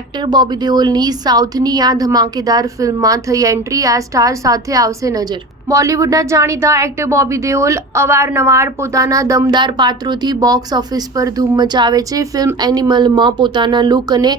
Actor Bobby દેઓલની સાઉથની આ ધમાકેદાર ફિલ્મમાં થઈ એન્ટ્રી આ સ્ટાર સાથે આવશે નજર। બોલિવૂડના જાણીતા એક્ટર બોબી દેઓલ અવારનવાર પોતાના દમદાર પાત્રોથી બોક્સ ઓફિસ પર ધૂમ મચાવે છે। ફિલ્મ એનિમલમાં પોતાના લુક અને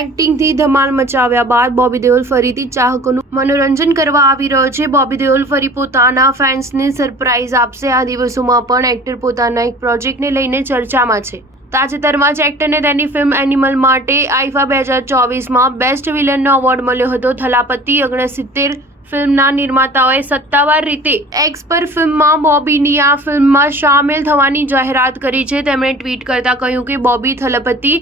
એક્ટિંગથી ધમાલ મચાવ્યા બાદ બોબી દેઓલ ફરીથી ચાહકોનું મનોરંજન કરવા આવી રહ્યો છે। બોબી દેઓલ ફરી પોતાના ફેન્સને સરપ્રાઇઝ આપશે। આ દિવસોમાં પણ એક્ટર પોતાના એક પ્રોજેક્ટને લઈને ચર્ચામાં છે। તાજેતરમાં જ એક્ટરને તેની ફિલ્મ એનિમલ માટે આઈફા 2024માં બેસ્ટ વિલનનો એવોર્ડ મળ્યો હતો। થલાપતિ 69 ફિલ્મના નિર્માતાઓએ સત્તાવાર રીતે એક્સ પર ફિલ્મમાં બોબીની આ ફિલ્મમાં સામેલ થવાની જાહેરાત કરી છે। તેમણે ટ્વીટ કરતા કહ્યું કે બોબી થલપતિ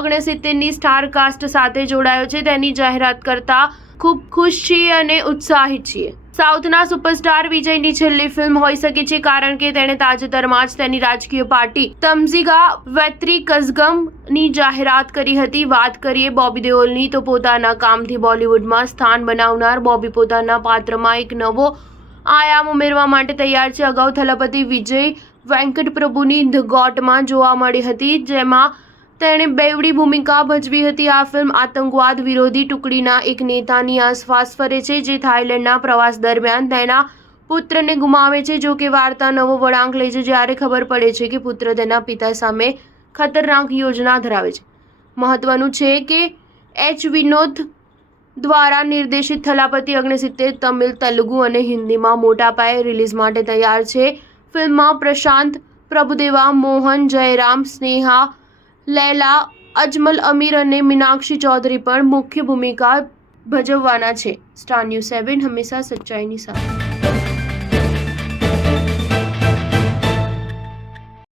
69ની સ્ટાર કાસ્ટ સાથે જોડાયો છે। તેની જાહેરાત કરતા ખૂબ ખુશ છીએ અને ઉત્સાહિત છીએ। સાઉથના સુપરસ્ટાર વિજયની છેલ્લી ફિલ્મ હોઈ શકે છે કારણ કે તેણે તાજેતરમાં જ તેની રાજકીય પાર્ટી તમઝીગા વેત્રિકઝગમની જાહેરાત કરી હતી। વાત કરીએ બોબી દેઓલની તો પોતાના કામથી બોલિવૂડમાં સ્થાન બનાવનાર બોબી પોતાના પાત્રમાં એક નવો આયામ ઉમેરવા માટે તૈયાર છે। અગાઉ થલપતિ વિજય વેંકટ પ્રભુની ધ ગોટમાં જોવા મળી હતી, જેમાં તેણે બેવડી ભૂમિકા ભજવી હતી। આ ફિલ્મ આતંકવાદ વિરોધી ટુકડીના એક નેતાની આસપાસ ફરે છે, જે થાઇલેન્ડના પ્રવાસ દરમિયાન તેના પુત્રને ગુમાવે છે। જો કે વાર્તા નવો વળાંક લે છે જ્યારે ખબર પડે છે કે પુત્ર તેના પિતા સામે ખતરનાક યોજના ધરાવે છે। મહત્વનું છે કે એચ વિનોદ દ્વારા નિર્દેશિત થલાપતિ 69 તમિલ, તેલુગુ અને હિન્દીમાં મોટા પાયે રિલીઝ માટે તૈયાર છે। ફિલ્મમાં પ્રશાંત પ્રભુદેવા, મોહન જયરામ, સ્નેહા, લૈલા, અજમલ અમીર અને મીનાક્ષી ચૌધરી પણ મુખ્ય ભૂમિકા ભજવવાના છે। સ્ટાર ન્યૂઝ 7 હંમેશા સચ્ચાઈની સાથે।